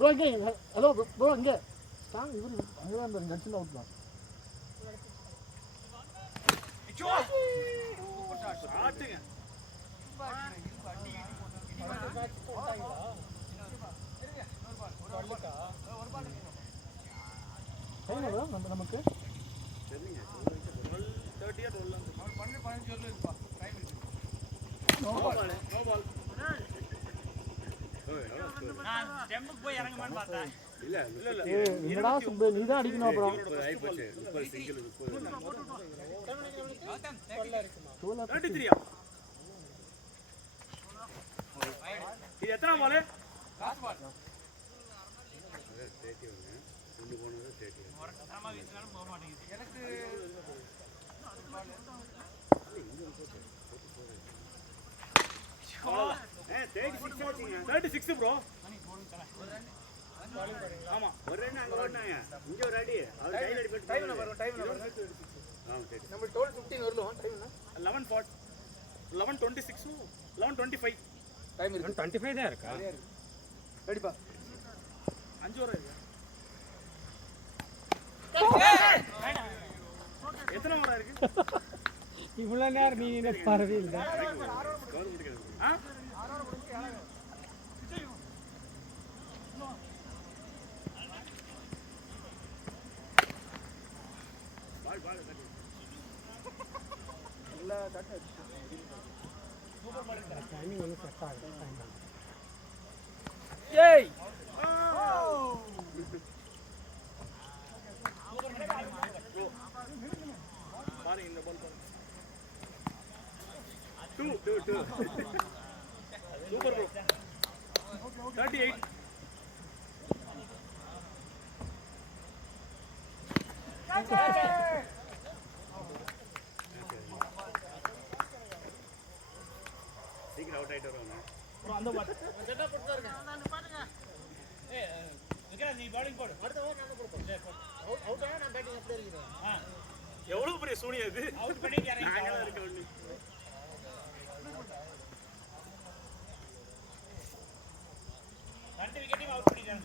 bro இங்க hello bro இங்க strong இவரு அங்க அந்த நட்ஸ்ல அவுட்லாம் ஷாட்டுங்க நமக்கு சரிங்க 30 or 12 பண்ணு 15 சொல்லுப்பா டைம் இருக்கு நோ பால் நான் ஸ்டெம்புக்கு போய் இறங்குமான்னு பார்த்தா இல்ல என்னடா சுப்பு நீ தான் அடிக்கணும் அப்புறம் ஆயி போச்சு 30 சிங்கிள் 33 இது எத்தனை பால் லாஸ்ட் பால் அது 30 வருங்க ரெண்டு போனது 30 ஒரு கட்டமா வீசினாலும் போக மாட்டேங்குது எனக்கு ஏ 36 ஆச்சுங்க 36 ப்ரோ ஆமா ஒரு ரன் அங்க ஓடுனாங்க இங்க ஒரு அடி அவர் டைம் அடி போட்டு டைம் நம்பர் ஆமா சரி நம்ம 12:15 வரலாம் டைம் என்ன 11:26 11:25 டைம் இருக்கு 25 தான் இருக்கா ரெடிப்பா 5 ஓவர் இருக்கு எத்தனை ஓவர் இருக்கு இவ்வளவு நேரம் நீ என்ன பாரவே இல்ல ஆ 6 ஓவர் முடிஞ்சு 7 பால் கட்டி இல்ல கட்ட சூப்பர் பால் டைமிங் வந்து செட் ஆகுது ஏய் பாருங்க இந்த பால் பாருங்க 2 சூப்பர் ப்ரோ 38 சீக்கிரம் அவுட் ஆயிட்டு வருவாங்க ப்ரோ அந்த பால் செட்டப் போட்டு இருங்க பாருங்க ஏய் விக்ரம் நீ bowling போடு அடுத்த ஓவர் நான் போடுறேன் அவுட் ஆனா நான் பேட்டிங் அப்படியே இருக்கேன் எவ்வளவு பெரிய சூனியம் இது அவுட் பண்ணி இறங்கி நாங்க இருக்க ஒண்ணு ரெண்டு விக்கெட்டையும் அவுட் பண்ணிட்டாங்க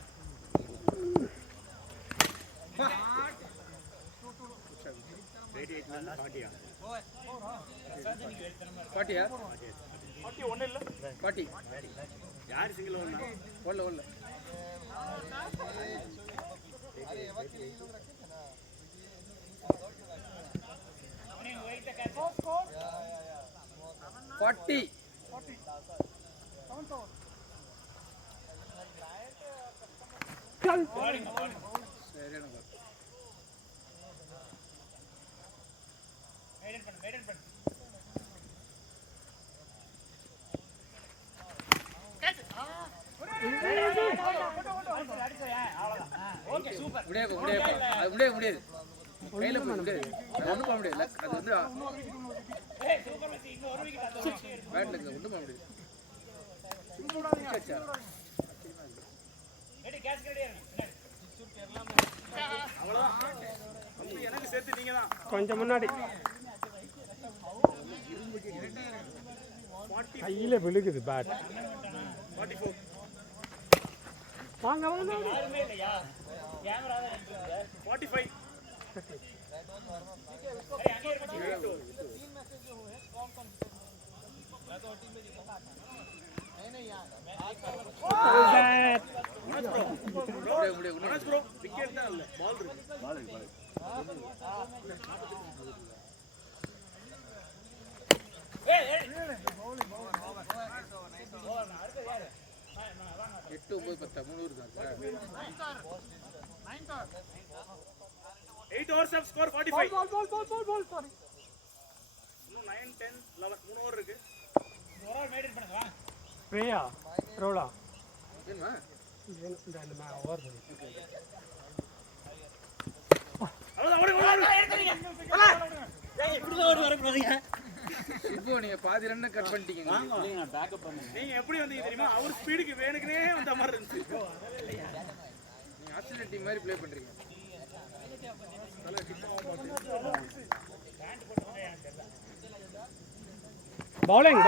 பாட்டியா பாட்டி ஒண்ணு இல்ல பாட்டி யார் சிங்கிள் ஓடல பாட்டி முடியாது கையில போக முடியாது ஒன்றும் பண்ண முடியாது அது வந்து பேட்ல ஒன்றும் பண்ண முடியாது எனக்கு சேர்த்து நீங்க தான் கொஞ்சம் முன்னாடி கையில விழுகுது பேட் 44 வாங்க யாருமே இல்லையா கேமரா தான் இருக்கு 45 अरे आगे तीन मैसेज जो हुए कौन कौन मैं तो टीम में दिखा नहीं यार ब्रो विकेट தான் இல்ல பால் இருக்கு ஏய் ஓவர் அடுத்து யாரு 8 9 10 3 தான் 8 overs have score 45 ball sorry இன்னும் 9 10 11 3 ஓவர் இருக்கு ஒரு ஓவர் மெயின்டைன் பண்ணுங்க வா ஸ்ப்ரேயா ரோலா என்ன இந்த ஓவர் போடு அவ்வளவு எடுத்துறீங்க ஏய் இப்படி இப்போ நீங்க பாதி ரன் கட் பண்ணிட்டீங்க. நீங்க பேக்கப் பண்ணுங்க. நீங்க எப்படி வந்தீங்க தெரியுமா? அவர் ஸ்பீடுக்கு வேணுக்குனே வந்த மாதிரி இருந்துச்சு. நீங்க ஆஸ்திரேலியா டீம் மாதிரி ப்ளே பண்றீங்க. பவுலிங்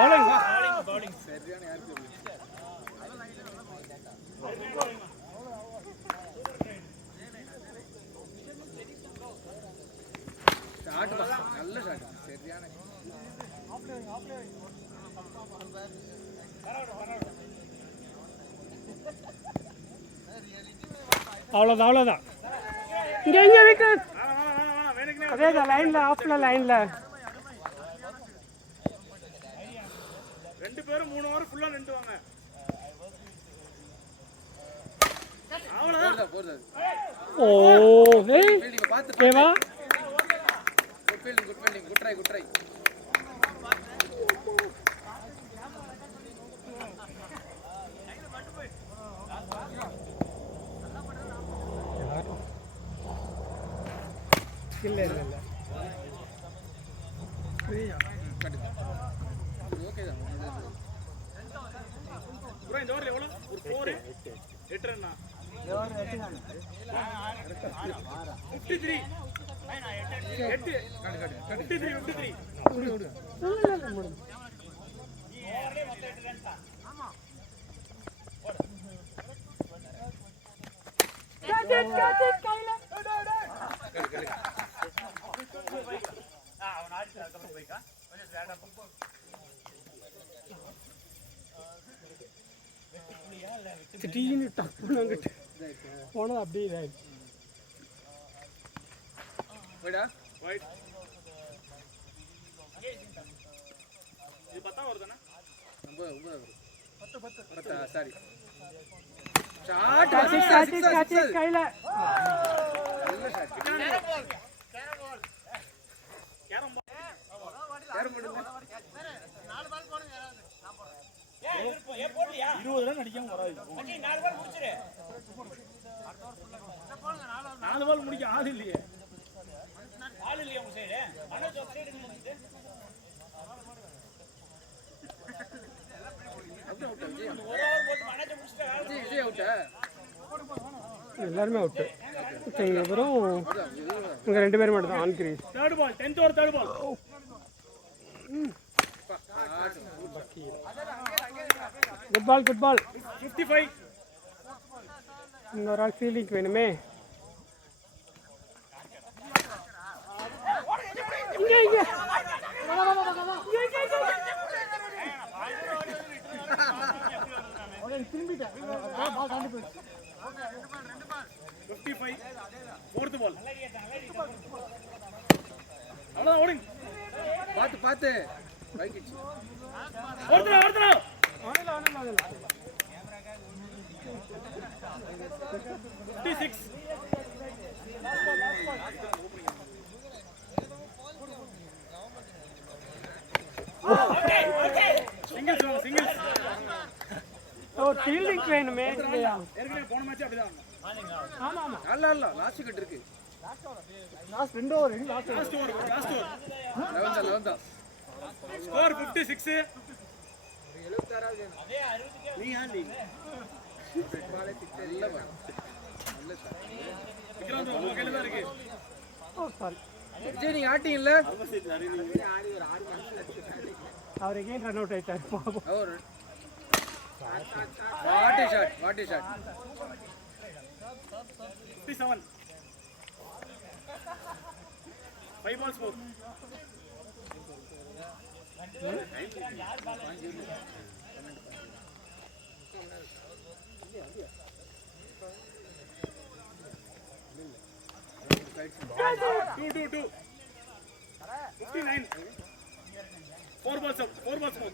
சரியான யாருக்கு ஷாட் நல்ல ஷாட் சரியான அவ்வளோதான் இங்கே விக்கெட் அதேதான் லைன்ல ஆஃப்ல லைன்ல ரெண்டு பேரும் 3 ஓவர் ஃபுல்லா நின்னுவாங்க. அவ்வளவுதான் போடுது. ஓ ஏய் ஃபீல்டிங் பாத்து கேவா குட் ஃபீல்டிங் குட் ட்ரை இல்ல ஓகே தான் ப்ரோ இந்த ஓவர்ல எவ்வளவு? ஒரு 4 8 ரன்னா 53 திடீர்னு டப்புன்னு அங்கிட்டு போனது அப்படியே இதாயிடுச்சு. Right. இது 10 ஓவர் தானே? 10 சாரி ஷாட் சிக்ஸ் கையில நல்ல ஷாட் கேரம் பால் யார் போடுங்க 20 ரன் அடிக்காம வராது. 4 பால் முடிச்சிரு. 4 பால் முடிக்க ஆள் இல்லையே. உங்க சைடு மனோஜ் ஒரு சைடு நின்னுட்டு அவுட் விஜய் ஒரு ஓவர் போட்டு மனோஜ் முடிச்சிட்டு விஜய் அவுட்டா எல்லாருமே அவுட்டு. வெறும் இவங்க 2 பேரும் மட்டும் தான் on crease. Third ball 10th over third ball. Good ball 55. இன்னொரு ஆள் ஃபீல்டிங் வேணுமே. இங்க 55 fourth ball. அவ்வளவுதான் ஓடுங்க. பாத்து வைக்கிச்சு ஓடுறா 56. சிங்கிள்ஸ் ஃபீல்டிங் வேணுமே. ஏற்கனவே போன மேட்ச் அப்படிதான். ஆமா அல்ல லாஸ்ட் விக்கெட் இருக்கு last 2 over last over 11 score 56. 76 அதே 60 நீ ஆண்டி பாலே பிக்சர் இல்ல பா நல்ல ஷாட் விக்ரம் உங்க கையில தான் இருக்கு. ஓ சாரி விஜய் நீங்க ஆட்டிங்கல்ல அவர் again ரன் அவுட் ஆயிட்டார். அவர் what a shot 57. 5 balls more. Two. 59. 4 balls up. 4 balls more.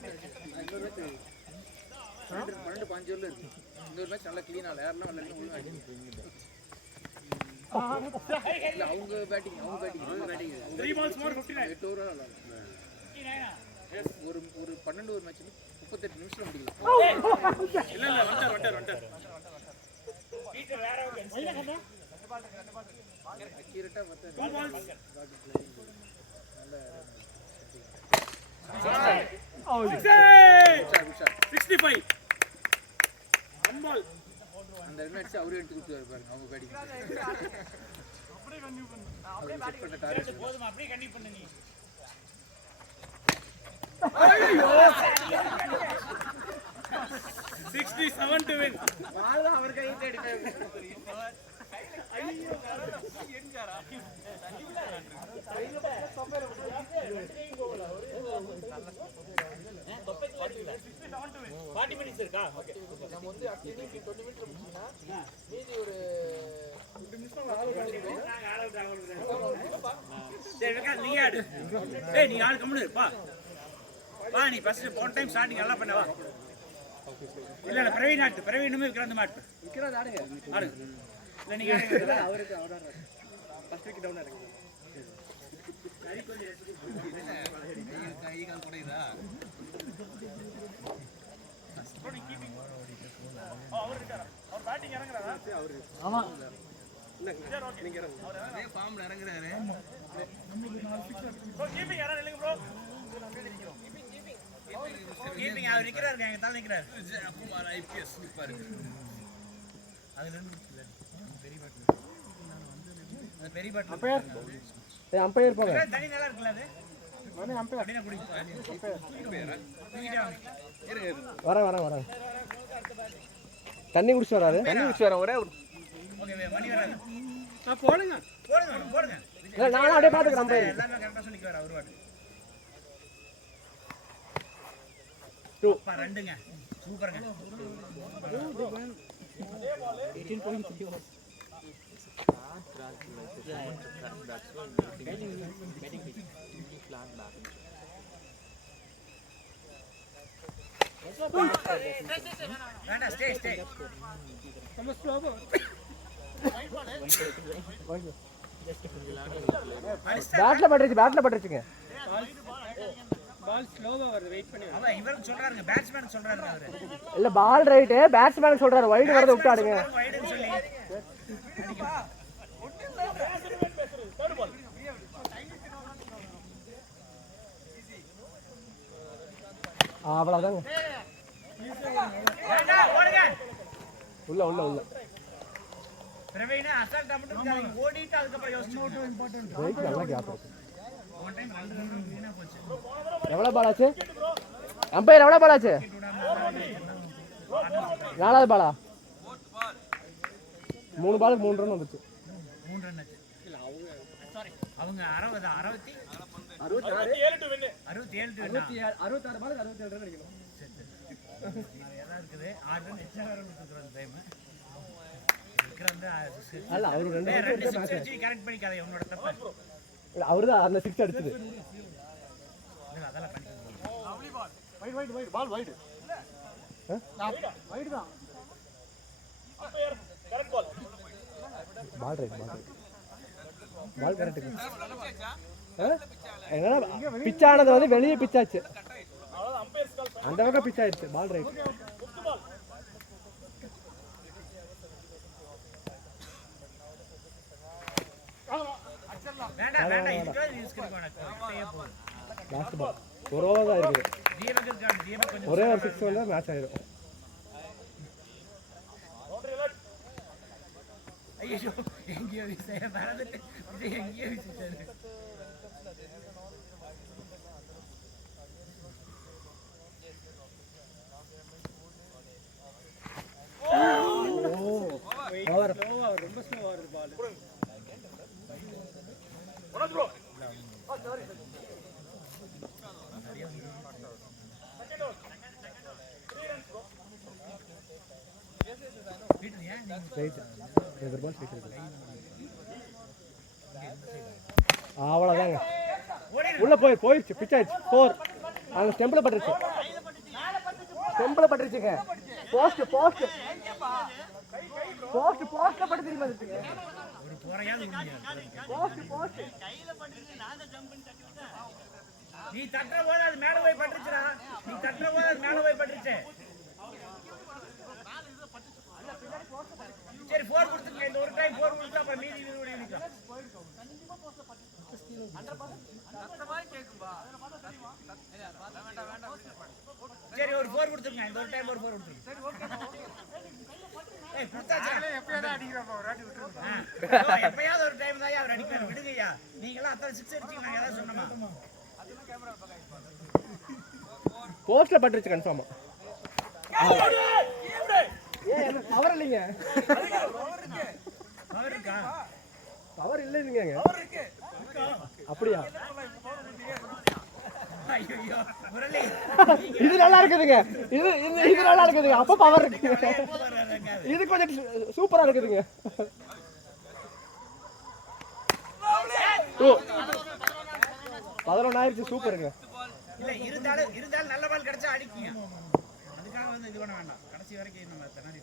12 பாஞ்சூர்ல இருக்கு. இந்த ஒரு மேட்ச் நல்லா க்ளீனா யாரெல்லாம் விளையாடுங்க ஒழுங்கா இல்ல அவங்க பேட்டிங் 3 balls more. 59. 8 ஓவர் விளையாடலாம். ஒரு 12 ஓவர் மேட்ச்ல 38 நிமிஷம் முடியலாம். இல்ல வண்டர். பீட்டர் வேற ஒரு அக்யூரேட்டா மத்த 2 balls. 65 அம்பால் அந்த ரன் அடிச்சு அவரே எடுத்து கொடுத்துருவாரு பாருங்க அவங்க பேட்டிங் போதுமா அப்படியே கண்டிப்பா பண்ணு நீ 67 to win பால் தான் அவர் கையில அடிச்சாரு ஐயோ என்காரா 40 minutes இருக்கா ஓகே நம்ம வந்து அட்லீஸ்ட் 20 மினிட்ல முடிச்சீனா மீதி ஒரு 2 நிமிஷம் ஆளு நாங்க ஆல் அவுட் ஆகணும் டேய் வெக்கா நீ ஆடு டேய் நீ ஆள் கம்முனு பா வா நீ ஃபர்ஸ்ட் போன் டைம் ஸ்டார்டிங் நல்லா பண்ண வா இல்ல பிரவீன் ஆட்டு பிரவீனுமே விக்ராந்த் மாட்டு விக்ராந்த் ஆடுங்க ஆடு இல்ல நீங்க ஆடுங்க அவருக்கு அவரா ஃபர்ஸ்ட் விக்கெட் டவுன் ஆடுங்க கை கால் குடையுதா அவர் இருக்காரா அவர் பேட்டிங் இறங்குறாரா ஆமா சரி ஓகே நீங்க இறங்குங்க அதே ஃபார்ம்ல இறங்குறாரு ப்ரோ கீப்பிங் யாரா நில்லுங்க ப்ரோ கீப்பிங் அவர் நிக்கறாரு எங்க தல நிக்கறாரு அப்போ ஐபிஎஸ் நிப்பாரு அது நின்னு பெரிய பேட் அம்பையர் அம்பையர் போங்க தனி நல்லா இருக்குல அது வந்து அம்பையர் அப்படியே குடி வரேன் தண்ணி குடிச்சு வராரு ஒரே ஓகே மணி வராது போடுங்க போடுங்க இல்ல நானும் அப்படியே பாத்துக்கிறேன் அம்பையர் எல்லாமே கரெக்ட்டா சொல்லிக்குவாரு அவர் வாட் ரெண்டுங்க சூப்பர்ங்க அதே பால் 18.0 வேண்டா ஸ்டே ரொம்ப ஸ்லோவா பேட்ல பட்டுருச்சுங்க பால் ஸ்லோவா வருது வெயிட் பண்ணி அவ இவருக்கு சொல்றாருங்க பேட்ஸ்மேன் சொல்றாருங்க அவரு இல்ல பால் ரைட் பேட்ஸ்மேன் சொல்றாரு வைடு வரத விட்டு ஆடுங்க வைடுன்னு சொல்லி அவ்வளவுதாங்க வேண்டா ஓடுங்க உள்ள பிரவீன் அசால்ட்டா மட்டும் இருக்காதீங்க ஓடிட்டு அதுக்கு அப்புறம் யோசிச்சு இம்பார்ட்டன்ட் ரைட் நல்லா கேப் இருக்கு ஒன் டைம் ரெண்டு ரன் வீணா போச்சு எவ்வளவு பால் ஆச்சு அம்பையர் எவ்வளவு பால் ஆச்சு 4வது பாலா 3 பாலுக்கு 3 ரன் வந்துச்சு 3 ரன் ஆச்சு இல்ல அவங்க 67 டு வின் 66 பாலுக்கு 67 ரன் அடிக்கணும் ஏதா இருக்குது 6 ரன் எக்ஸ்ட்ரா ரன் கொடுக்குறாங்க டைம் விக்ராந்த் அல்ல அவர் ரெண்டு மேட்ச் வச்சு கரெக்ட் பண்ணிக்காத உன்னோட தப்பு இல்ல அவர்தான் அந்த 6 அடிச்சது இல்ல அதெல்லாம் பண்ணிக்கலாம் lovely ball wide ball wide wide தான் umpire correct ball ball correct என்னன்னா பிச்சானது வந்து வெளியே பிச்சாச்சு அந்த பக்கம் பிச் ஆயிடுச்சு பால் ரைட் வேண்டாம் இதுக்கு ரிஸ்க் எடுக்க வேண்டாம் லாஸ்ட் பால் ஒரு ஓவர் தான் இருக்குது தீபக் இருக்கான் தீபக் கொஞ்சம் ஒரே ஒரு 6 வந்தா மேட்ச் ஆயிடும் ஐயோ எங்கேயோ விசைய மறந்துட்டு எங்கேயோ விசைச்சாரு ஓவர் ரொம்ப ஸ்லோவா வருது பால் ப்ரோ ரைட் எதிர் பால் ஸ்ட்ரைட் அவ்வளவுதாங்க உள்ள போயிடுச்சு பிச் ஆயிடுச்சு 4 அங்க ஸ்டெம்பிள் பட்டுருச்சுங்க போஸ்ட்ல பட்டு திரும்பி வந்துருச்சுங்க ஒரு போறையாவது போஸ்ட் நீ தட்டற போது அது மேல போய் பட்டுச்சுடா நீ தட்டற போது அது மேல போய் பட்டுச்சு சரி 4 கொடுத்துங்க இந்த ஒரு டைம் 4 கொடுத்தா அப்புறம் மீதி இது ஓடி நிக்கும் அந்த மாதிரி கேக்கும்பா வேண்டாம் ஒரு 4 கொடுத்துருங்க. இந்த ஒரு டைம் ஒரு 4 கொடுத்துருங்க. சரி ஓகே. ஏய் குடுத்தாச்சா? எப்பயாவது அடிக்கறப்ப ஒரு அடி விட்டுருங்க. எப்பயாவது ஒரு டைம் தான் அவர் அடிக்கணும். விடுங்கய்யா. நீங்கலாம் அத்தனை 6 அடிச்சீங்க நான் ஏதாவது சொன்னமா? அதெல்லாம் கேமரா போஸ்ட்ல பட்டுச்சு கன்ஃபார்மா. பவர் இல்லைங்க. பவர் இருக்கா? பவர் இல்லைங்க. பவர் இருக்கு. அப்படியா? ஐயோ முரளி இது நல்லா இருக்குதுங்க. இது நல்லா இருக்குதுங்க. அப்ப பவர் இருக்கு. இது கொஞ்சம் சூப்பரா இருக்குதுங்க. 11 சூப்பருங்க. இல்ல இருந்தாலும் நல்ல பால் கிடைச்சா அடிக்குங்க. அதுக்காக வந்து இது பண்ண வேண்டாம். கடைசி வரைக்கும் நம்ம தனாரி.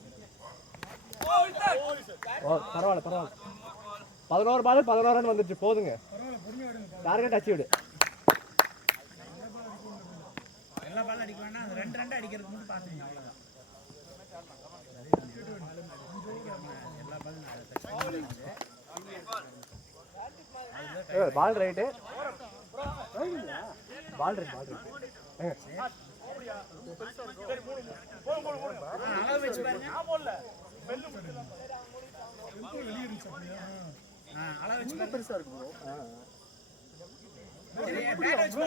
ஓ பரவாயில்ல. 11 பால் 11 ரன் வந்துருச்சு. போதுங்க. Target achieved. எல்லா பாலும் அடிக்க வேண்டாம். அது 2 2 அடிக்கிறதுக்கு மட்டும் பாத்துங்க. அவ்வளவுதான். எல்லா பாலும் பால் ரைட்டு. பால் ரைட். அளவு வச்சு பாருங்க. அளவு வச்சு பாருங்க. பெருசா இருக்கு ப்ரோ.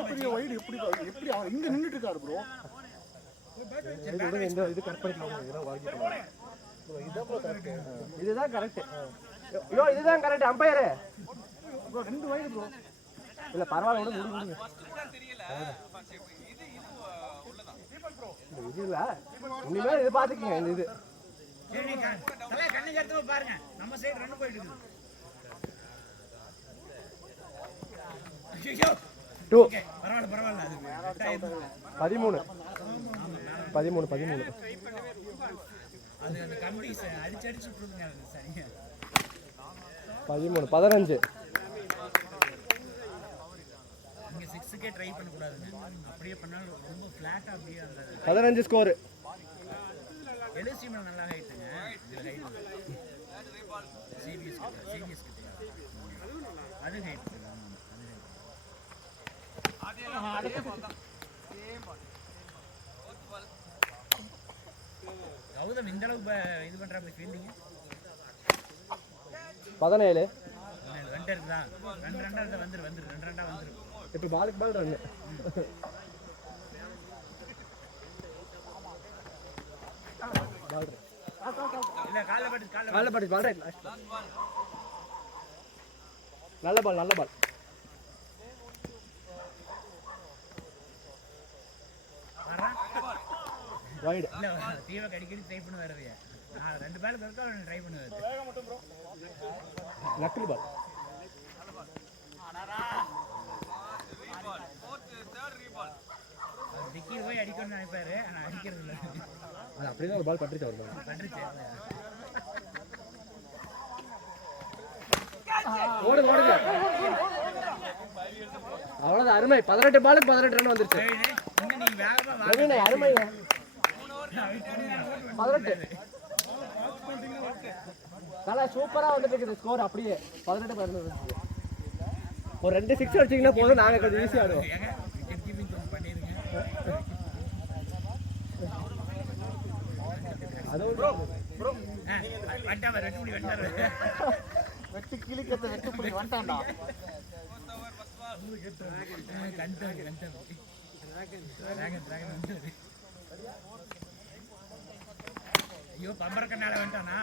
பெரிய வைடு எப்படி இங்க நின்னுட்டு இருக்காரு ப்ரோ. இது கரெக்ட் பண்ணிக்கலாம். இதுதான் கரெக்ட். ஐயோ இதுதான் correct umpire. Bro 2 wide bro. இல்ல பரவாயில்ல விடுங்க. இது இல்ல. இனிமேல் இது பாத்துக்கீங்க. இந்த இது சரி தல கண்ணு கருத்து பாருங்க. நம்ம சைடு ரன் போயிட்டு இருக்கு. ஐயோ 2 பரவாயில்ல அது 13 அது அந்த கம்பி அடிச்சு விட்டுருங்க. சரிங்க 13 15 நீங்க 6க்கே ட்ரை பண்ண கூடாதுங்க. அப்படியே பண்ணாலும் ரொம்ப ஃபிளாட்டா அப்படியே அந்த 15 ஸ்கோர். எல்சிஎம் நல்லா ஹைட்டுங்க. இது ஹைட் சிபிஎஸ் கிட்ட அது ஹைட். கௌதம் இந்த அளவுக்கு இது பண்றாங்க ஃபீல்டிங். 17 2 இருக்குதா? 2 2 வந்துரு 2 2 வந்துரு. இப்ப பாலுக்கு பால் ரன். இல்ல கால்ல பட்டு பால் ரைட். நல்ல பால். வைடு. இல்ல தீவ அடிக்கடி ட்ரை பண்ணுவாரு. நான் 2 பால் கரெக்டா ட்ரை பண்ணுவாரு. நக்கல் பால். டிக்கி போய் அடிக்கணும்னு நினைப்பாரு. ஆனா அடிக்கிறது இல்ல. அது அப்படியே ஒரு பால் பட்டுச்சு அவர் பால். பண்றீங்க. ஓடுங்க. அவ்வளவுதான் அருமை. 18 பாலுக்கு 18 ரன் வந்துருச்சு. இன்னும் நீங்க வேகமா வா. ரவினே அருமைங்க. 18 நல்லா சூப்பரா வந்துட்டு இருக்குது ஸ்கோர். அப்படியே 18 18 ஒரு 2 6 அடிச்சீங்கன்னா போதும். நாங்க கொஞ்சம் ஈஸியா ஆடுவோம். ஏங்க விக்கெட் கீப்பிங் கொஞ்சம் பண்ணிருங்க. அதுவும் ப்ரோ வண்டாவ ரெண்டு முடி வண்டாரு. வெட்டு கிளிக்கத்த வெட்டு புடி வந்துட்டான்டா. ஐயோ பம்பர கண்ணால வந்துட்டானா?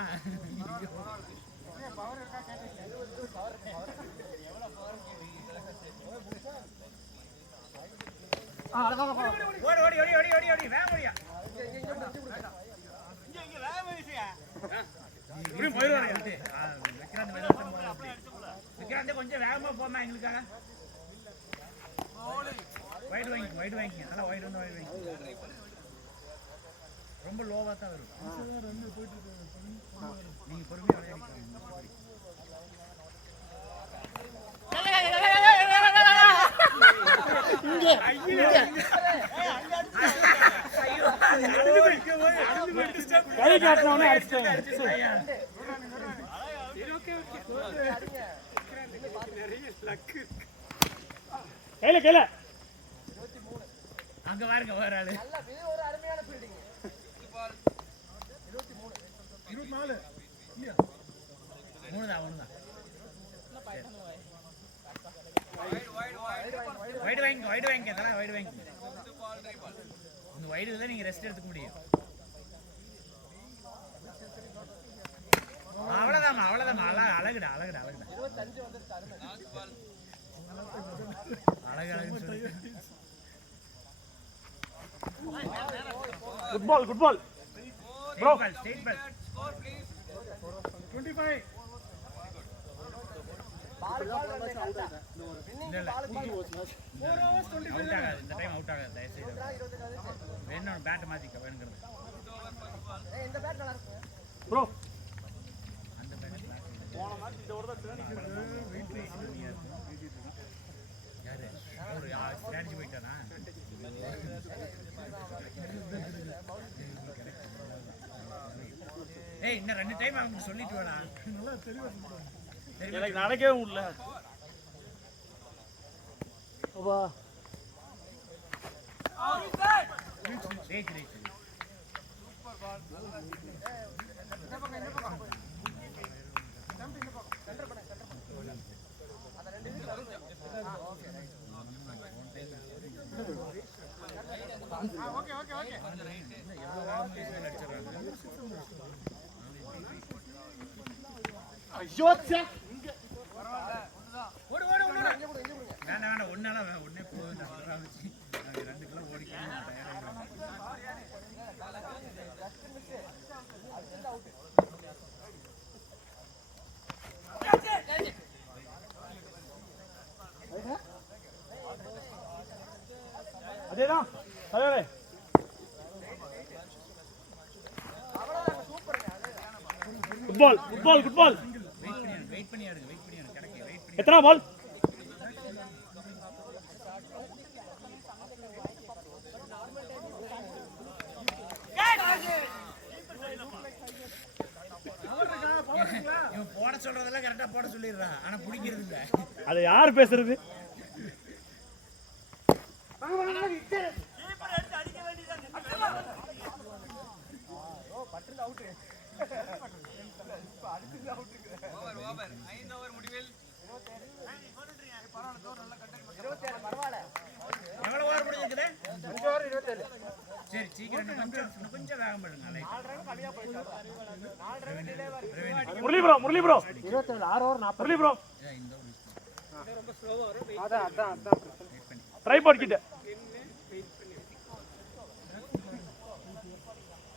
ஓடி ஓடி ஓடி ஓடி ஓடி ஓடி வேகமையா விக்ராந்த் கொஞ்சம் வேகமா போமா எங்களுக்காக. வைடு வாங்கி நல்லா வைடு வந்து வைடு வாங்கி. ரொம்ப லோவா தான் வரும். நீங்க பொறுமையா விளையாடிக்கலாம். கை காட்டனவனே அடிச்சாங்க. கையில அங்க பாருங்க வேற ஆளு. நல்ல இது ஒரு அருமையான ஃபீல்டிங். 24 இல்லையா? 3 தான் 1 தான். வைடு வாங்கிக்க தல வைடு வாங்கிக்க. இந்த வைடு தான் நீங்க ரெஸ்ட் எடுத்துக்க முடியும். அவ்வளவுதான் அழகுடா 25 வந்துருச்சு அருமை. அழகுன்னு சொல்லி குட் பால் ப்ரோ ஸ்டேட் பால் 25 பால் இல்ல பால் அவுட் ஆகாது இந்த டைம் அவுட் ஆகாது தயவு செய்து வேணும் பேட் மாத்திக்க வேணுங்கிறது இந்த பேட் நல்லா இருக்கு ப்ரோ அந்த பேட் போன மேட்ச் இந்த ஓவர் தான் யாரு ஒரு ஸ்ட்ராட்டஜி போயிட்டானா ஏய் இன்னும் 2 டைம் அவங்க சொல்லிட்டு வாடா நல்லா தெளிவா எனக்கு நடக்கவே முடியல அப்பா ரேட் ஐயோ சே ஓடு வேணாம் ஒன்னால ஒண்ணே போதும் நான் 2 கிலோ ஓடிக்கணும் அதேதான் தலைவரே குட் பால் வெயிட் பண்ணி ஆடுங்க கிடைக்கு வெயிட் பண்ணி எத்தனை பால் இவன் போட சொல்றதெல்லாம் கரெக்டா போட சொல்லிடுறான் ஆனா பிடிக்கிறது இல்ல அது யார் பேசுறது எவ்வளவு ஓவர் முடிஞ்சிருக்குது சரி சீக்கிரம் இன்னும் கொஞ்சம் வேகம் பண்ணுங்க Murali bro 27 6 over 40 Murali bro இந்த ரொம்ப ஸ்லோவா வரும் அதான் ட்ரைபாட் கிட்ட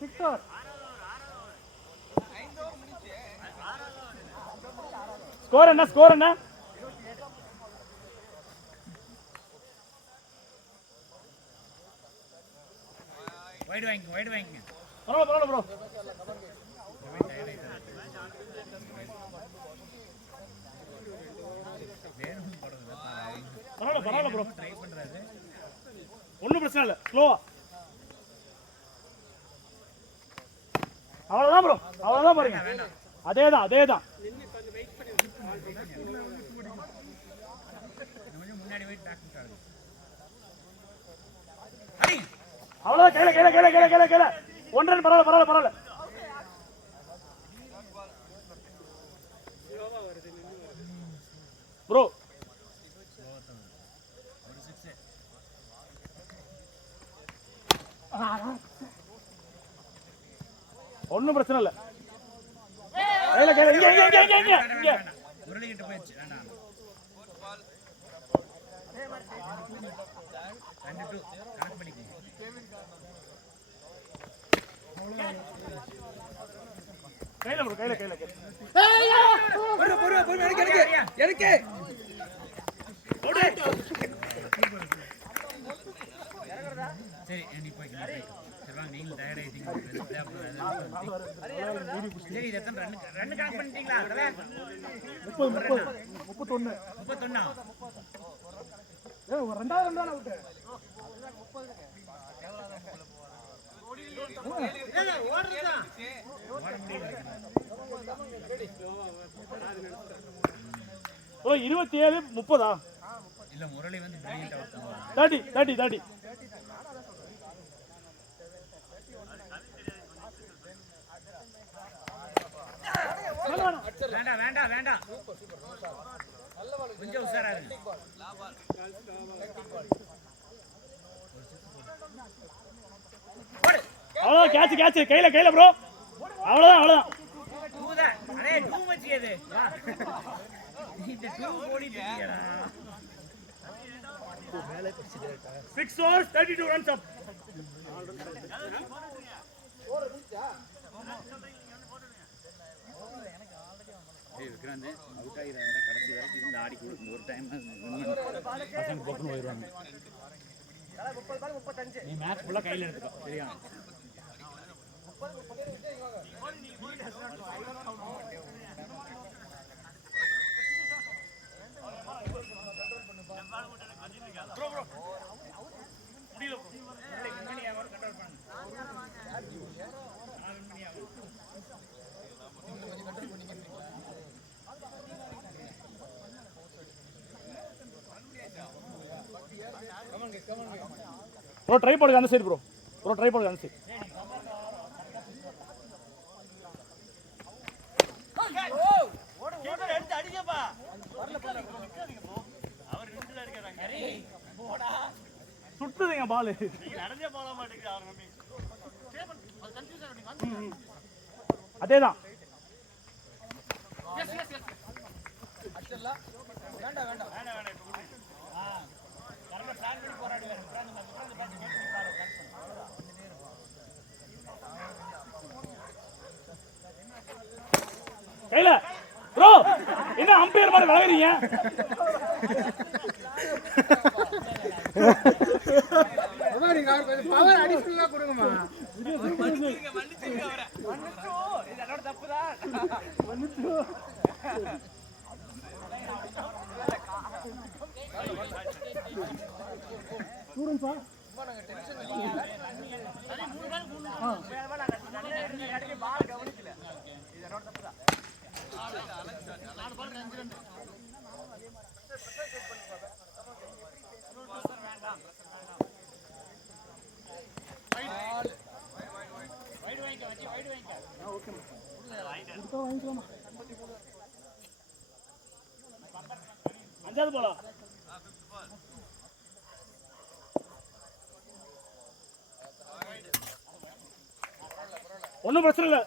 6 ஓவர் ஸ்கோர் என்ன வைடு வாங்கிங்க பரவாயில்ல ப்ரோ பரவாயில்ல ப்ரோ ட்ரை பண்றாரு ஒன்றும் பிரச்சனை இல்லை ஸ்லோவா அவ்வளோதான் பாருங்க அதேதான் கொஞ்சம் முன்னாடி வெயிட் பேக் பண்ணிட்டாரு அவ்வளோதான் கையில 1 ரன் பரவாயில்ல ப்ரோ ஒரு 6 ஒன்றும் பிரச்சனை இல்லை இங்க முரளி கிட்ட போயிடுச்சு வேண்டாம் 2-2 கணக்கு பண்ணிக்கோங்க கையில எனக்கு சரி நீ போய்க்க சரி வாங்க நீங்களும் டயர்ட் ஆயிட்டீங்க சரி இது எத்தனை ரன் கணக்கு பண்ணிட்டீங்களா 31 31 ரெண்டாவது ரன் தான் அவுட் ஓ 27 30 இல்ல முரளி வந்து பிரில்லியன்ட் அவுட் 30 வேண்டாம் வேண்டாம் வேண்டாம் நல்ல பால் கொஞ்சம் உஷாரா இருங்க. பால் அவ்வளோதான் கேட்ச் கேட்ச் கையில ப்ரோ அவ்வளோதான் டூதா அரே டூ மச்சி அது இந்த டூ ஓடிட்டு இருக்கீடா 6 overs 32 runs up Vikrant out ஆகிடுறாங்க கடைசி வரைக்கும் இருந்து ஆடி கொடுக்கும் ஒரு டைம் பசங்க பக்கம் போயிடுவாங்க நீ மேட்ச் ஃபுல்லாக கையில் எடுத்துக்கோ சரியா ப்ரோ ட்ரை போடுங்க அந்த சைடு ப்ரோ ட்ரை போடுங்க அந்த சைடு சுட்டுதுங்க பால் அதேதான் வேண்டாம் வேண்டாம் கையில ப்ரோ என்ன அம்பையர் மாதிரி விளையாடுறீங்க பவர் அடிஷனலா கொடுங்கம்மா அஞ்சாவது போல ஒன்றும் பிரச்சனை இல்லை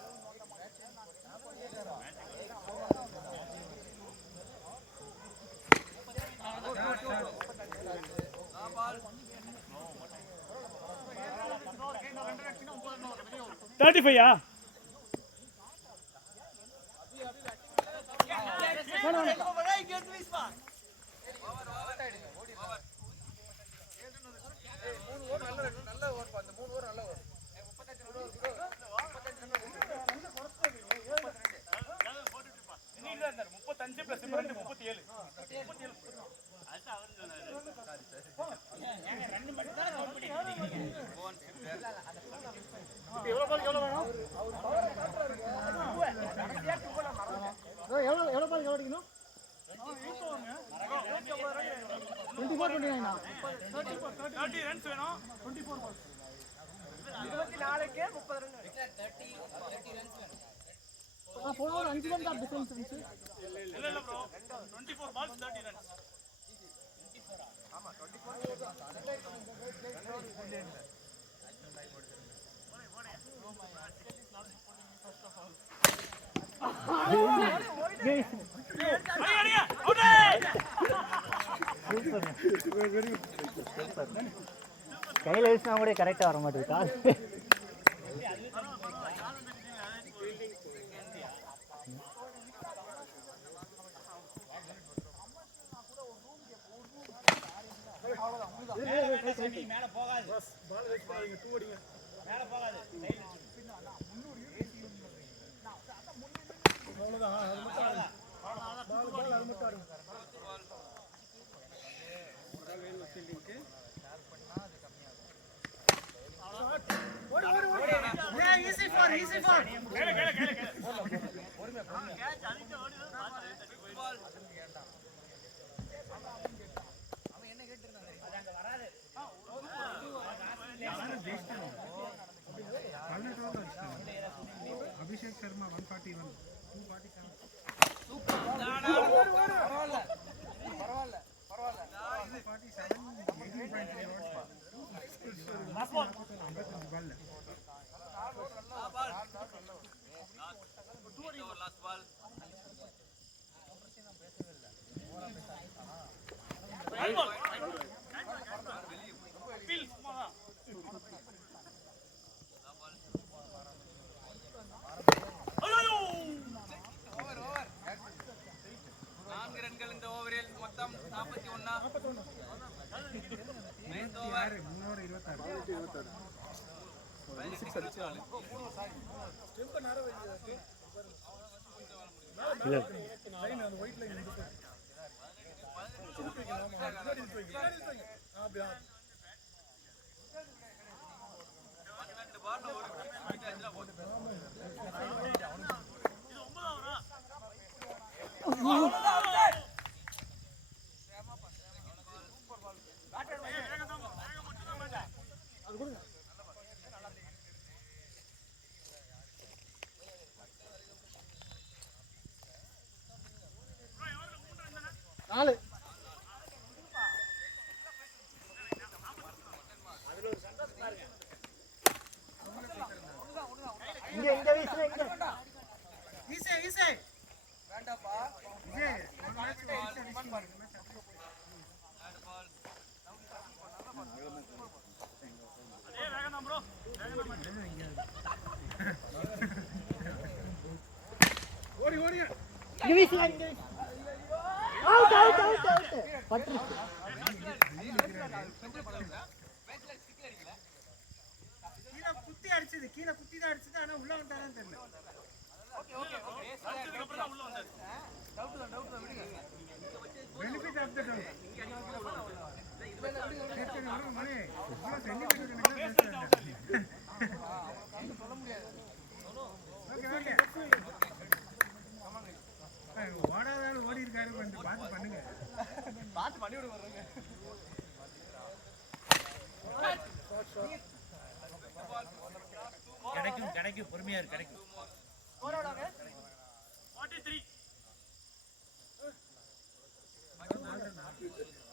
தேர்ட்டி ஃபைவா நல்ல ஓவர் அந்த 3 ஓவர் நல்ல ஓவர் 35 பிளஸ் 2 37 எவ்வளோ வேணும் எவ்வளோ பால் அடிக்கணும் 24 29 30 runs வேணும் 24 பால் 24க்கு 30 ரன் 30 runs வேணும் போன 5 ரன் தான் டிஃபரன்ஸ் இருந்துச்சு இல்ல ப்ரோ 24 பால்ஸ் 30 runs 24 ஆமா 24 கையில் வச்சுனா கூட கரெக்டாக வர மாட்டேங்குதா மேல போகாது மேல போகாது Abhishek Sharma 141 247 Last ball. Right ball. Field, small. ஐயோ 4 ரன்கள் இந்த ஓவரில் மொத்தம் 41 9th ஓவர் 326 லைன் அந்த ஒயிட் லைன் இந்த சைடு அப்படியே 12 பால் ஒரு விக்கெட் அஞ்சல போகுது இது 9 ஓவரா நாலு இங்க வீசுற இங்க வீசே வேண்டாப்பா அதே வேகம் தான் ப்ரோ ஓடி ஓடி இங்க வீசுற இங்க அவுட் அவுட் அவுட் அவுட் பட்டு கீழே குத்தி தான் அடிச்சது ஆனா உள்ள வந்தானே தெரியல அதுக்கு அப்புறம் தான் உள்ள வந்தாரு பெனிஃபிட் ஆஃப் தி டவுட் ஓடாதாலும் ஓடி இருக்காரு கொஞ்சம் பார்த்து பண்ணுங்க பார்த்து பண்ணி விட வர்றேங்க கிடைக்கும் பொறுமையா இருக்கு கிடைக்கும் 43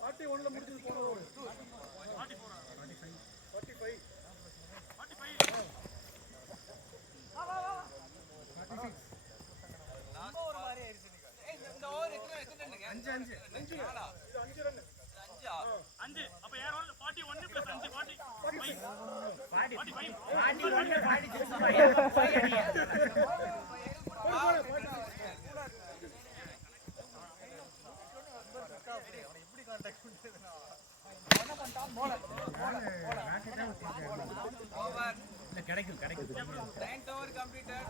41ல முடிஞ்சது போன ஓவர் 44 45 இந்த ஓவர் எத்தனை ரன்னுங்க 5 ரன் 5 அப்ப யார் 41 + 5 45 ஓவர் கிடைக்கும் 9th ஓவர் கம்ப்ளீட்டட்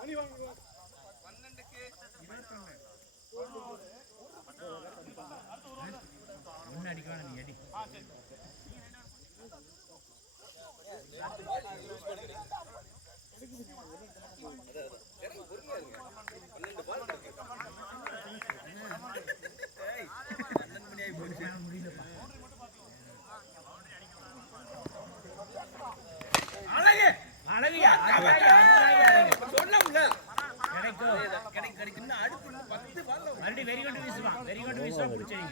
மணி வாங்க 12க்கு ஒன்னு அடிக்க வேணாம் நீ அடி அழகியா கிடைக்கும் மறுபடியும் வெறி கொண்டு வீசுவான் பிடிச்சிருங்க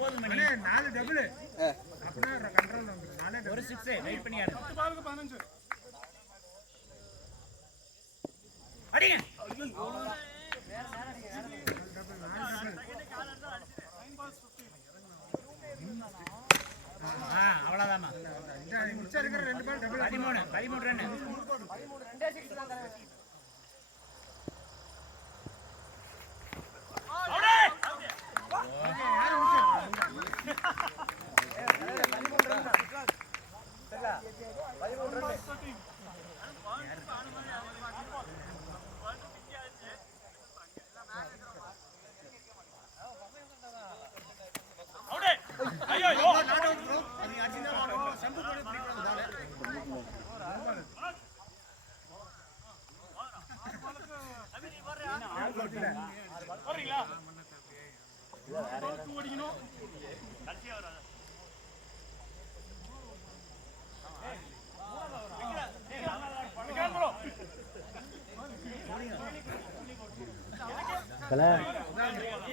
போதும் மணி 4 டபுள் அப்படின்னா கண்ட்ரோல் வந்துடும் ஒரு 6 வெயிட் பண்ணி ஆடு 10 பாலுக்கு 15 அடிங்க அவ்வளவுதாமா மிச்சம் இருக்கிற 2 பால் டபுள் 13 ரன் போறீங்களா ஓடிக்கணும் கடைசியா வராத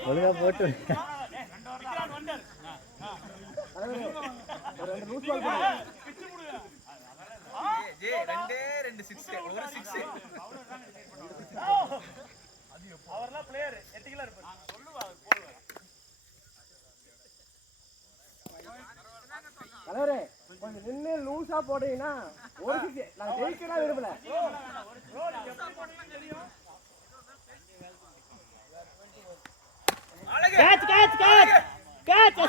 ஒழுங்கா போட்டு ரெண்டு சிக்ஸ் ஒரு சிக்ஸ் அவர்லாம் பிளேயர் எத்திக்கலா இருப்பாரு சொல்லுவா தலைவரே கொஞ்சம் நின்று லூஸா போட்டீங்கன்னா ஒரு சிக்ஸ் நான் ஜெயிக்கலாம் விரும்பல. கேட்ச் கேட்ச் கேட்ச் கேட்ச்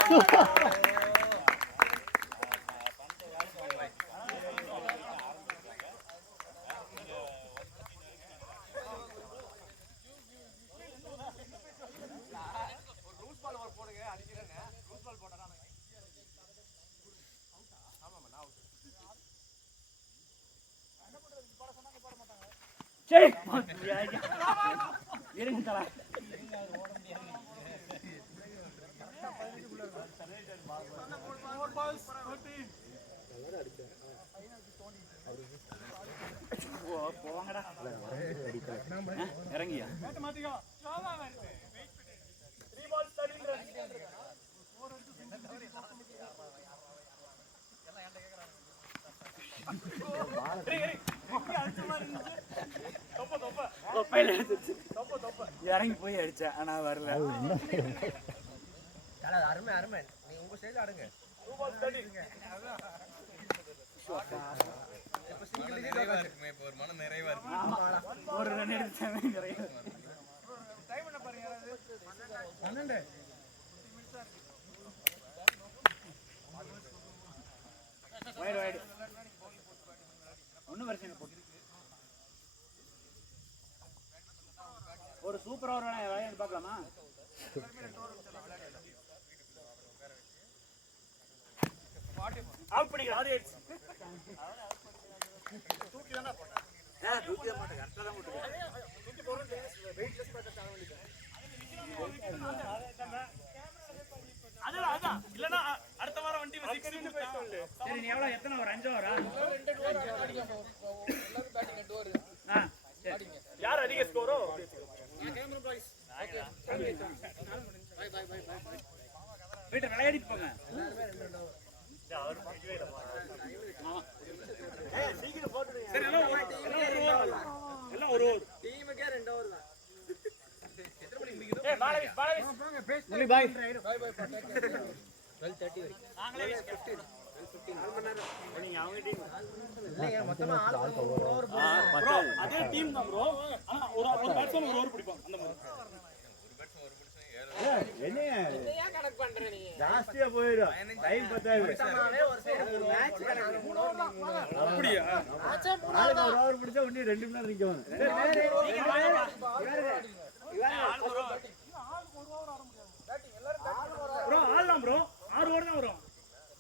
சரி இருங்க தரா இறங்கியா இறங்கி போய் அடிச்சேன் ஆனா வரல. அருமை அருமை நீ உங்க சைடு ஆடுங்க. மன நிறைவா இருக்கு. ஒரு ரன் எடுத்தாங்க நிறைய ஒன்னும் பிரச்சனை போட்டு ஒரு சூப்பர் ஓவர் விளையாண்டு பார்க்கலாமா? அவுட் பண்ணிக்கலாம். தூக்கி தானே போட்டேன். தூக்கி தான் போட்டேன். கரெக்டாக தான் போட்டுருக்கேன். தூக்கி போடுறது வெயிட்லெஸ் பார்த்து தாங்க வேண்டியது. அதான் இல்லைன்னா அடுத்த வாரம் வண்டி சரி நீ எவ்வளோ எத்தனை ஒரு 5 ஓவரா? யார் அதிக ஸ்கோரோ வீட்டை விளையாடிட்டு போங்க. சரி எல்லாம் ஒரு ஓவர் டீமுக்கே 2 ஓவர் தான். ஏய் பாய் பாய் முனி பாய் பாய் பாய் 12:30 வரைக்கும் நாங்களே 15 மணி நேரம் நீங்க அவங்க டீம் இல்லங்க மொத்தமா ஆள் ஓவர் ப்ரோ அதே டீம் தான் ப்ரோ. ஆனா ஒரு பேட்ஸ்மேன் ஒரு ஓவர் பிடிப்பாங்க அந்த மாதிரி. என்னையா கணக்கு பண்ற நீ ஜாஸ்தியா போயிடும் டைம் பத்தாது. ஒரு சைடு ஒரு மேட்ச் கணக்கு 3 ஓவர் தான். அப்படியே மேட்சே 3 ஓவர் தான். ஒரு ஓவர் பிடிச்சா இன்னும் 2 மணி நேரம் நிக்கணும். ப்ரோ ஆடலாம் ப்ரோ 6 ஓவர் தான் வரும்.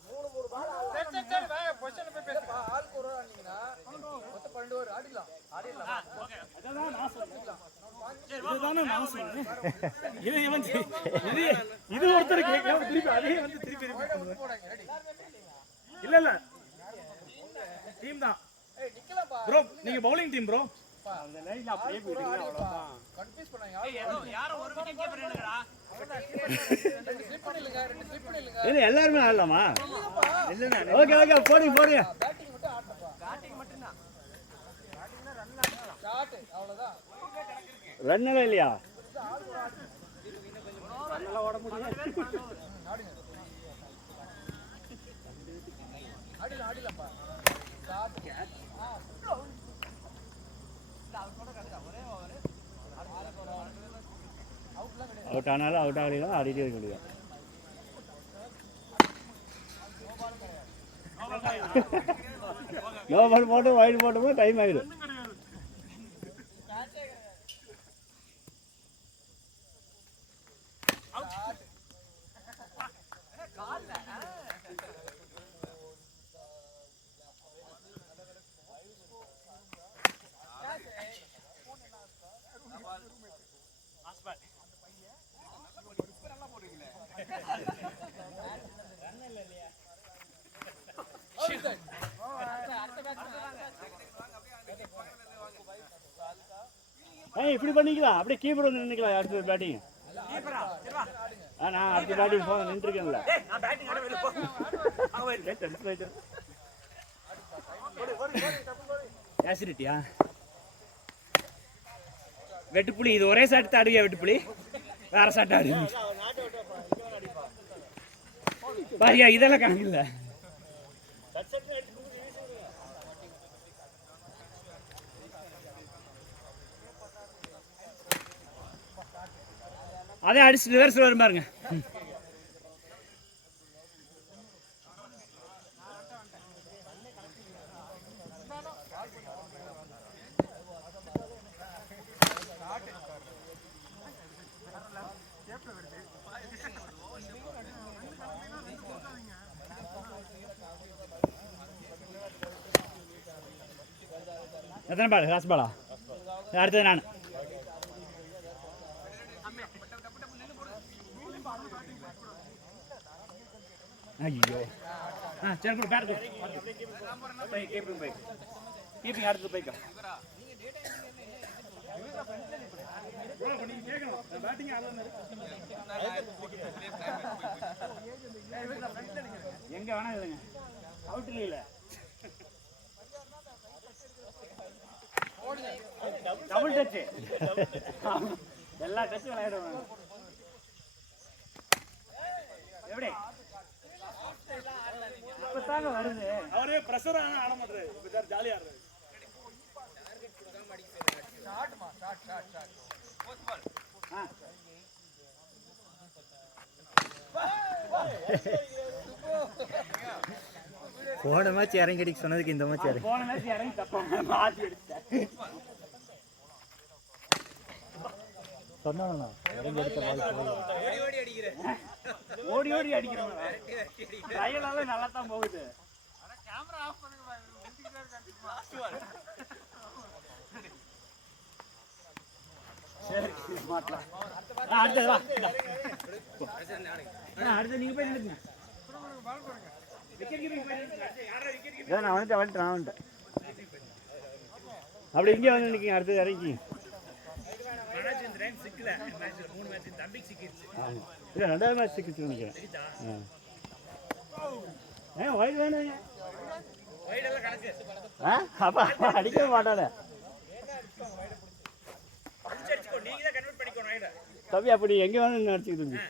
3 பால் சரி சரி சரி பொசிஷன்ல போய் பேசுப்பா. ஆளுக்கு ஒரு ஓவர் ஆனீங்கன்னா மொத்தம் 12 ஓவர் ஆடிடலாம். ஓகே அதான் நான் சொல்றேன். இதுதானே நான் சொல்றேன். இது ஒருத்தர் கேட்கலாம் திருப்பி அதே வந்து திருப்பி இல்ல இல்ல டீம் தான். ஏய் நிக்கலப்பா ப்ரோ நீங்க பவுலிங் டீம் ப்ரோ. அந்த லைன்ல அப்படியே போயிடுங்க அவ்வளவுதான். கன்ஃபியூஸ் பண்ணாங்க. யாரோ ஒரு விக்கெட் கீப்பர் என்னங்கடா? 2 ஸ்லிப் பண்ணிடுங்க 2 ஸ்லிப் பண்ணிடுங்க. இல்ல எல்லாரும் ஆடலாமா? இல்ல ஓகே ஓகே போடுங்க போடுங்க. பேட்டிங் மட்டும் ஆடணும்ப்பா. பேட்டிங் மட்டும் தான். பேட்டிங்னா ரன் ஆடணும். ஷாட் அவ்வளவுதான். ரன் இல்லையா? ரன்லாம் ஓட முடியாது. ஆடுங்க. ஆடிலப்பா. Shot catch. அவுட் ஆனாலும் அவுட் ஆகலாம் ஆடிட்டே இருக்க முடியும். நோ பால் போட்டு வைடு போட்டு டைம் ஆயிடும். பால் ரன் இல்லையா இப்படி பண்ணிக்கலாம் அப்படியே கீப்பர் வந்து நின்றுக்கலாம் அடுத்த பேட்டிங் நான் அடுத்த பேட்டிங் போக நின்றுருக்கேன்ல ஆசிடிட்டியா வெட்டுப்புலி இது ஒரே சாட்டு ஆடுவியா வெட்டுப்புலி வேற சாட்டு ஆடு பாரியா இதெல்லாம் கணக்கில்ல அதே அடிச்சு ரிவர்ஸ் வரும் பாருங்க எத்தனை பால் ராஸ் பாலா அடுத்தது நான் ஐயோ சரி கூட பேட் கீப்பிங் அடுத்து போய்க்கோ எங்க வேணா இல்லைங்க அவுட் இல்ல டபுள் டச் எல்லா டச்சும் விளையாடுவாங்க எப்படி இப்பதாங்க வருது அவரே பிரஷர் ஆட மாட்டாரு ஜாலியா ஆடுறாரு போன மேட்ச் இறங்கி அடிக்க சொன்னதுக்கு இந்த மேட்ச் இறங்கி போன மேட்ச் இறங்கி தப்பா மாத்தி அடிச்சேன் சொன்னாங்களா இறங்கி அடிச்ச பால் ஓடி ஓடி அடிக்கிறோம் ட்ரையலாவே நல்லா தான் போகுது சரி மாட்டலாம் அடுத்தது வா அடுத்து நீங்க போய் நின்னுங்க நான் வந்துட்டேன் அப்படி இங்கே வந்து நிற்கிங்க அடுத்தது இறங்கி இல்லை ரெண்டாவது மேட்ச் சிக்கிச்சு நினைக்கிறேன் ஒயிட் வேணுங்க அப்பா அடிக்கவே மாட்டானே தம்பி அப்படி எங்கே வேணும் அடிச்சுக்கிட்டு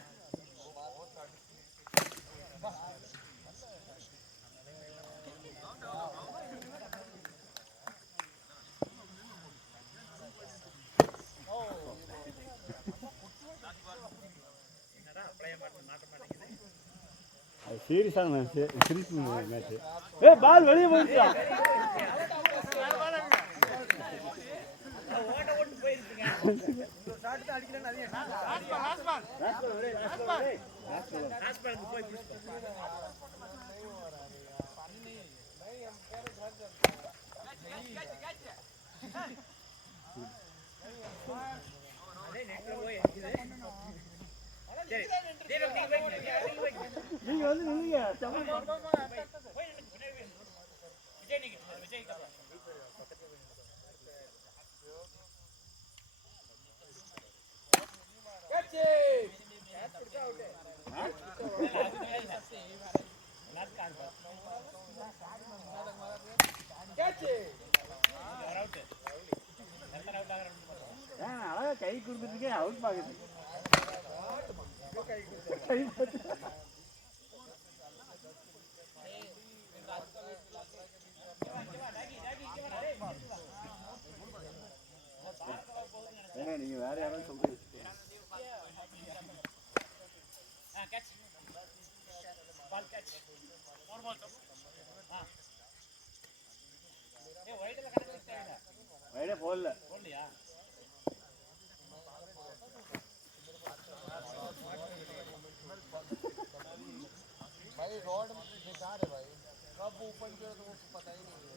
சீரியஸான மேட்ச் சீரியஸ் மேட்ச் பால் வெளியே போயிடுச்சா நீங்க வந்து நில்லுங்க அழகா கை கொடுத்துருக்கேன் அவுட் பாக்குது நீங்க வேற யாரும் சொல்றீங்க வைடே போடல போடலையா भाई रोड बेकार है भाई कब ओपन किया तो पता ही नहीं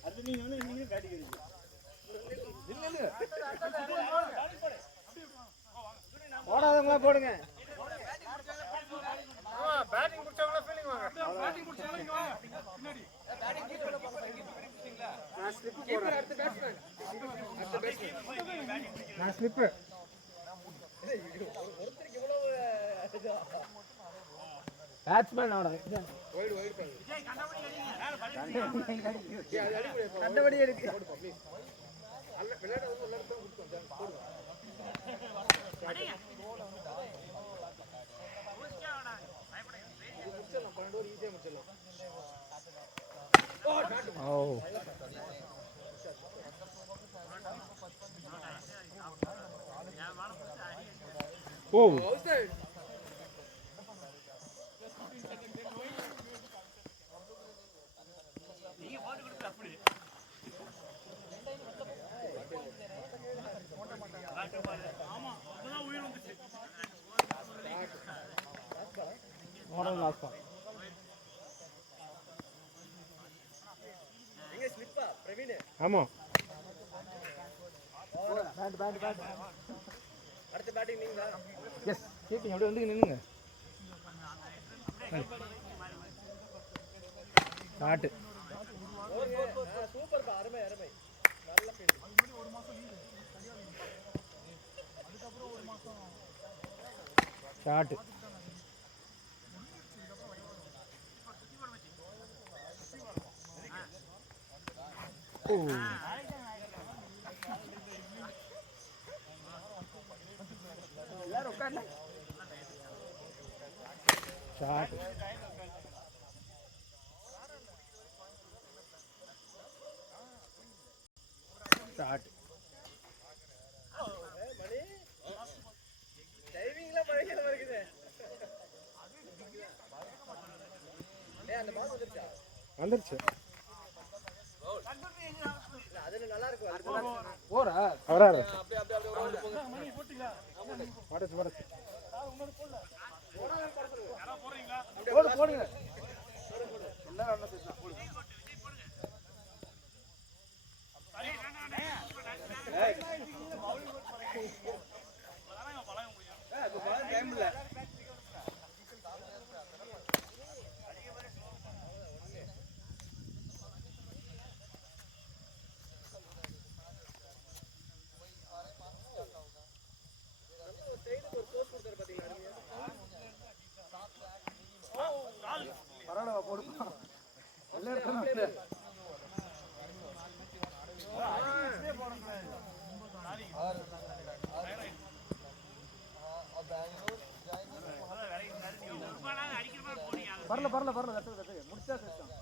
है நீங்க வந்து நீங்க பேட்டிங் அடிங்க. ஓடாதவங்களா போடுங்க. பேட்டிங் முடிச்சவங்கள ஃபீலிங் வாங்க. பேட்டிங் முடிச்சவங்கள இங்க வாங்க. பின்னாடி. பேட்டிங் கீப்பர் முடிச்சிட்டீங்களா? நான் ஸ்லிப் போறேன். அடுத்த பேட்ஸ்மேன். நான் ஸ்லிப். ஒருத்தருக்கு இவ்வளவு பேட்ஸ்மேன் ஆட. Wide wide. விஜய் கண்டபடி அடிங்க. கண்டபடி இருக்கு. அல்ல விளையாட வந்து எல்லாரும் தான் கொடுத்தோம். போடுங்க. அடிங்க. முடிச்சிடலாம் 12 ஓவர் ஈஸியா முடிச்சிடலாம். ஓ ஓ அவுட் சைடு. நீங்க போட்டு கொடுத்து அப்படி ஆமா அப்பதான் உயிர் வந்துச்சு. மாடல் லாஸ் பால். எங்க ஸ்லிப்பா பிரவீன் ஆமா பேட் அடுத்த பேட்டிங் நீங்க எஸ் கீப்பிங் அப்படியே வந்து நின்னுங்க. ஷாட் சூப்பர் பா அருமை அருமை நல்ல ஃபீல்ட் ஷாட் ஓ எல்லாரும் உட்கார்ந்து ஷாட் ஷாட் மணி டைவிங்ல மழையில வருகுது அந்த பால் வந்துருச்சா வந்துருச்சு. இல்ல அதுல நல்லா இருக்கும் அடுத்த ஓரா அவராரு அப்படியே அப்படியே அப்படியே ஓடு போங்க. மடச்சு மடச்சு போடு போடுங்க எல்லாரும் அண்ணா பேசலாம். போடு. இப்ப பால் டைம் இல்ல. சைடுக்கு ஒரு போஸ்ட் கொடுத்தாரு பாத்தீங்களா பரவாயில்ல போடு. எல்லா இடத்துலயும் பரல பரல பரல கட்டு முடிச்சா சிஸ்டம்.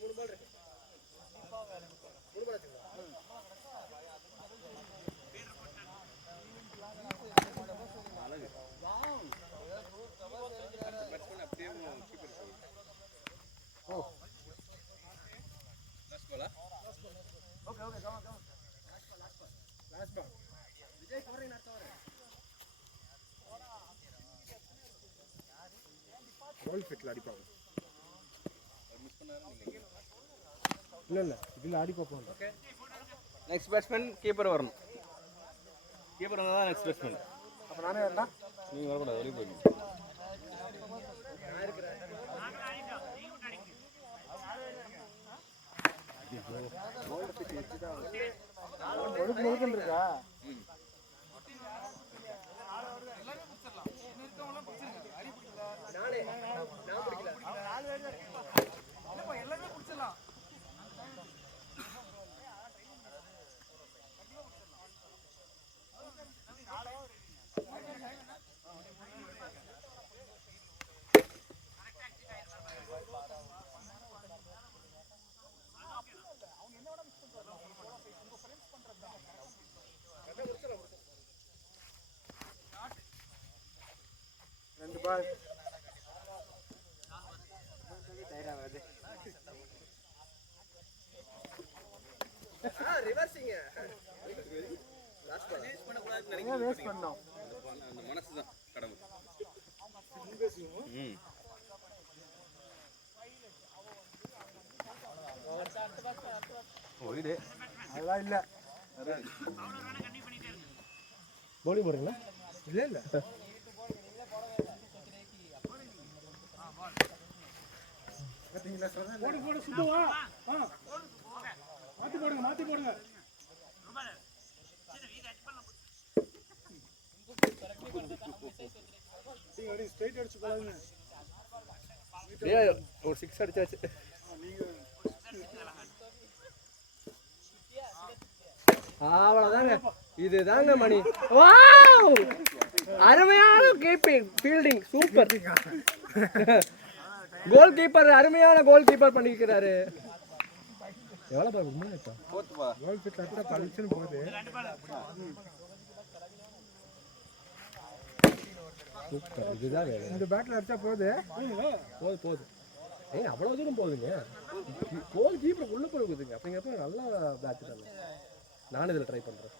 மூணு பால் இருக்கு மூணு பால் வச்சுக்கலாம் ஓகே ஓகே கமா கமா லாஸ்ட் பால் விஜய் போறீங்க அடுத்த ஓவர் ரோல் ஃபிட்ல அடிப்பாங்க. இல்ல இல்ல இதுல அடி பாப்போம். ஓகே நெக்ஸ்ட் பேட்ஸ்மேன் கீப்பர் வரணும். கீப்பர் வந்தா தான் நெக்ஸ்ட் பேட்ஸ்மேன். அப்ப நானே வரேன்டா. நீங்க வரக்கூடாது, வெளியே போயிடுங்க. நான் இருக்கிறேன் ரோல் ஃபிட் வச்சுதான் ஒழுங்கு ஒழுங்கு இருக்கா? நானே நான் பிடிக்கல எல்லாமே பிடிச்சிடலாம். ரெண்டு பால் ரிவர்சிங் லாஸ்ட் பால் வேஸ்ட் பண்ணக்கூடாதுன்னு ஏன் வேஸ்ட் பண்ணோம்? அந்த மனசு தான் கடவுள். ம் ஓடிடு அதெல்லாம் இல்ல bowling போறீங்களா? இல்ல போடு போடு சுத்துவா மாத்தி போடுங்க ஸ்ட்ரைட் அடிச்சு போலாங்க ஏய் ஒரு 6 அடிச்சாச்சு. அவ்வளவுதாங்க. இதுதாங்க மணி. வாவ்! அருமையான keeping, fielding super. Goal keeper அருமையான கோல் கீப்பர் பண்ணிக்கிறாரு. எவ்வளவு பால் முடிஞ்சா? போத்துப்பா கோல் கிட்ட அடிச்சா பளிச்சுன்னு போகுது. சூப்பர். இதுதான் வேணும். இந்த பேட்ல அடிச்சா போகுது. போகுது. ஏய் அவ்வளவு தூரம் போகுதுங்க. கோல் கீப்பர் உள்ள போகுதுங்க. அப்படிங்கறப்ப நல்லா பேட் தான். நானும் இதுல ட்ரை பண்றேன்.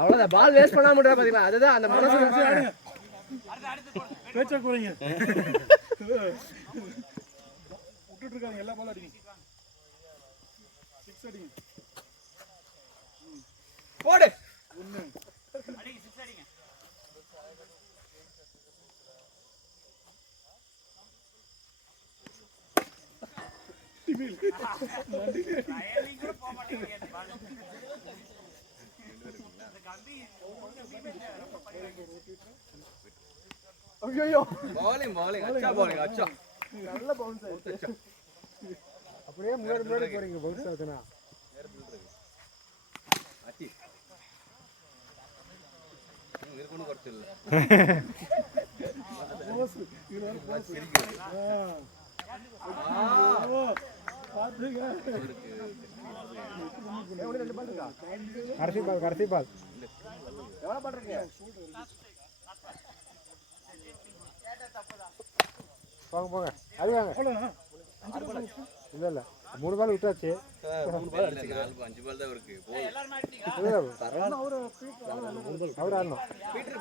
அவ்வளவுதான். பால் வேஸ்ட் பண்ணாம விடுறா பாத்தீங்களா? அதுதான் அந்த மனசு. பேச்சா போறீங்க. விட்டுட்டு இருக்காங்க எல்லா பாலும் அடிங்க. 6 அடிங்க. போடு ஒண்ணு அடிங்க 6 அடிங்க. டயலிங் கூட போக மாட்டேங்குது அந்த பால். அந்த கம்பி ஐயோ bowling அச்சா bowling அச்சா நல்ல பவுன்ஸ் ஆயிடுச்சு. அப்படியே முன்னாடி போறீங்க பவுன்ஸ் ஆகுதுனா. அச்சி இருக்கணும் குறச்சு இல்ல பாத்துங்க. கடைசி பால் எவ்வளவு பண்றீங்க? போங்க அது வாங்க. இல்ல 3 பால் விட்டாச்சு. 3 பால் அடிச்சிருக்காரு 5 பால் தான் இருக்கு போடு எல்லாரும் மாட்டீங்களா? அவர் ஆடணும். பீட்டர்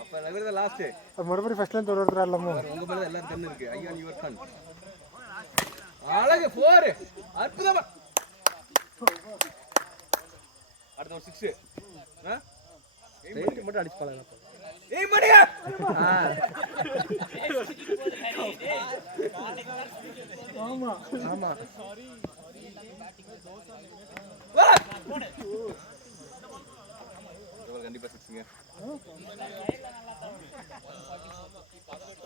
அப்ப நகரத லாஸ்ட் மறுபடியும் ஃபர்ஸ்ட்ல இருந்து ஒருத்தர் ஆடலாமோ? உங்க மேல எல்லாரும் கண்ணு இருக்கு ஐயா யுவர் கண் அழகு 4 அற்புதமா அடுத்த ஒரு 6 ஸ்ட்ரைட் மட்டும் அடிச்சு பாருங்க. ஏய் மணியா ஆமா ஆமா. கண்டிப்பா 6ங்க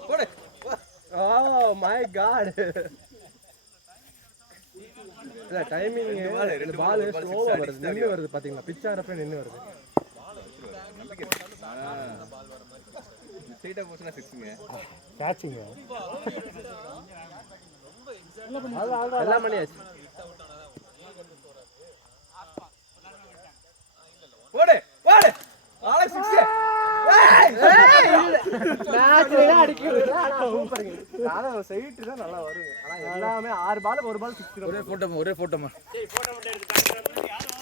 போடு ஓ மை காட். இல்ல டைமிங் இந்த பால் ஸ்லோவா வருது. நின்னு வருது பாத்தீங்களா? பிட்ச் ஆறப்ப நின்னு வருது. ஸ்ட்ரைட்டா போச்சுனா 6ங்க கேட்சிங்க. எல்லாம் பண்ணியாச்சு. போடு போடு ஆளை 6 மேட்ச்ல அடிக்குது. ஆனா சூப்பர்ங்க. ஆனா சைட் தான் நல்லா வருது. ஆனா எல்லாமே 6 பால் 1 பால் 6. ஒரே போட்டோமா சரி போட்டோ மட்டும் எடுத்து காட்டுறேன். யாரும்